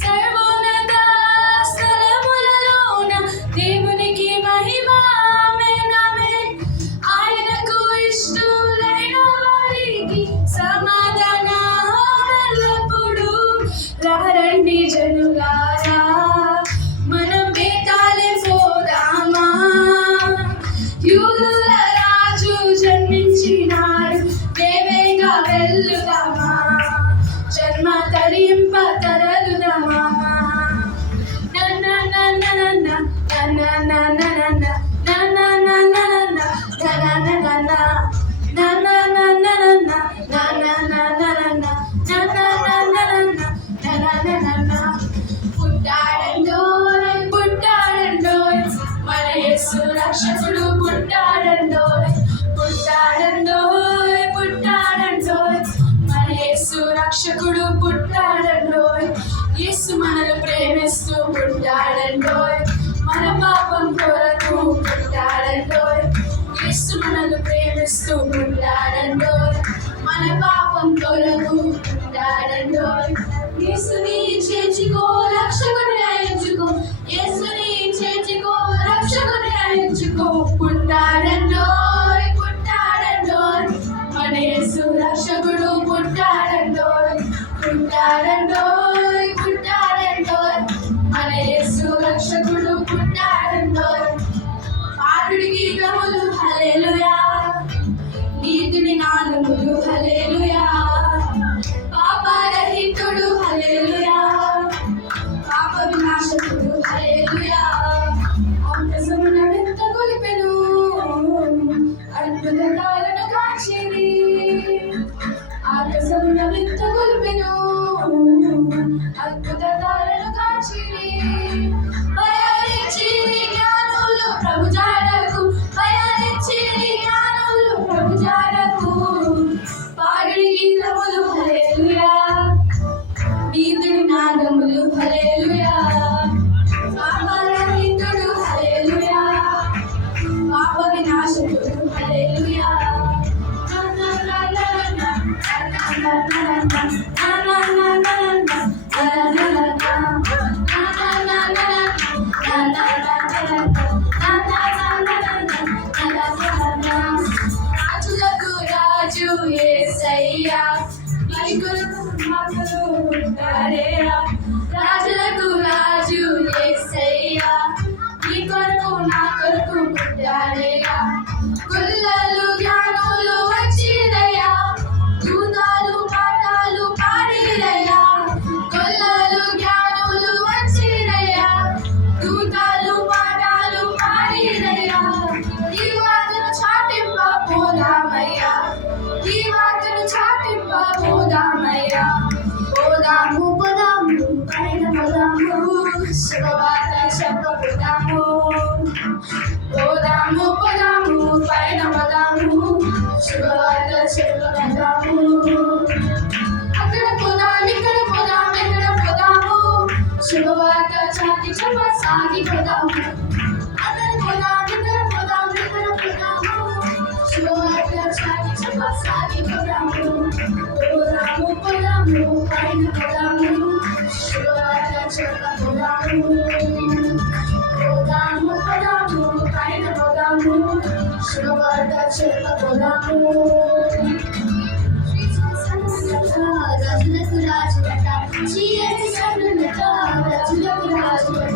సర్వోన్నత స్థలములలోన దేవునికి మహిమ ఆమేన్ ఆమేన్. ఆయనకు ఇష్టులైన వారికి సమాధానం ఎల్లప్పుడూ. రండి జనులారా మనం బేతాళెం పోదామా. యూదుల రాజు జన్మించినాడు వేవేగా వెళ్ళుదామా. జన్మ తరింప తరలుదామా. పుట్టాడండోయ్ పుట్టాడండోయ్ మన యేసు రక్షకుడు పుట్టాడండోయ్. పుట్టాడండోయ్ పుట్టాడండోయ్ మన యేసు రక్షకుడు పుట్టాడండోయ్. యేసు మనల్ని ప్రేమిస్తూ పుట్టాడండోయ్. మన పాపం కొరకు పుట్టాడండోయ్. యేసు మనల్ని ప్రేమిస్తూ పుట్టాడండోయ్. మన పాపం కొరకు పుట్టాడండోయ్. యేసుని చేర్చుకో రక్షకుని ఎంచుకో. యేసుని చేర్చుకో రక్షకుని ఎంచుకో. పుట్టాడండోయ్ పుట్టాడండోయ్ మన యేసు రక్షకుడు పుట్టాడండోయ్. పుట్టాడండోయ్ పుట్టాడండోయ్ మన యేసు రక్షకుడు పుట్టాడండోయ్. పాడుడి గీతములు హల్లెలూయా. నీతిని నాదములు హల్లెలూయా. పాపరహితుడు హల్లెలూయా. పాప వినాశకుడు హల్లెలూయా. ఆకాశమున వింత గొలిపెను అద్భుతాలను కాచిరి. ఆకాశమున వింత గొలిపెను అద్భుతాలను కాచిరి. భయలిచ్చిరి జ్ఞానులు ప్రభు జాడకు. భయలిచ్చిరి జ్ఞానులు ప్రభు జాడకు. పాడుడి గీతములు హల్లెలూయా. నీతిని నాదములు హల్లెలూయా. పాపరహితుడు హల్లెలూయా. పాప వినాశకుడు హల్లెలూయా. రాజులకు రాజు యేసయ్యా. నీ కొరకు మగలు పుట్టాడేరా. రాజులకు రాజు యేసయ్యా. నీ కొరకు నా కొరకు పుట్టాడేరా. గుల్లలు జ్ఞానులు వచ్చిరయ్యా. దూతాలు పాఠాలు పాడిరయ్యా. గుల్లలు జ్ఞానులు వచ్చిరయ్యా. దూతాలు పాఠాలు పాడిరయ్యా. ఈ వార్తను చాటింప పోదామయ్యా. ఈ వార్తను చాటింప పోదామయ్యా. పోదాము పోదాము పైన పోదాము. శుభవార్త చెప్పబోదాము. పోదాము పోదాము పైన పోదాము. శుభవార్త చెప్పబోదాము. అక్కడ పోదాం ఇక్కడ పోదాం ఎక్కడ పోదాము. శుభవార్త చాటి చెప్ప సాగిపోదాము. అక్కడ పోదాం ఇక్కడ పోదాం ఎక్కడ పోదాము. శుభవార్త చాటి చెప్ప సాగిపోదాము. పోదాము పోదాము పైన పోదాము. శుభవార్త చెప్పబోదాము. పోదాము పోదాము పైన పోదాము. శుభవార్త చెప్పబోదాము. రాజులకు రాజులట. చీరటి సన్నులట. రాజులకు రాజులట.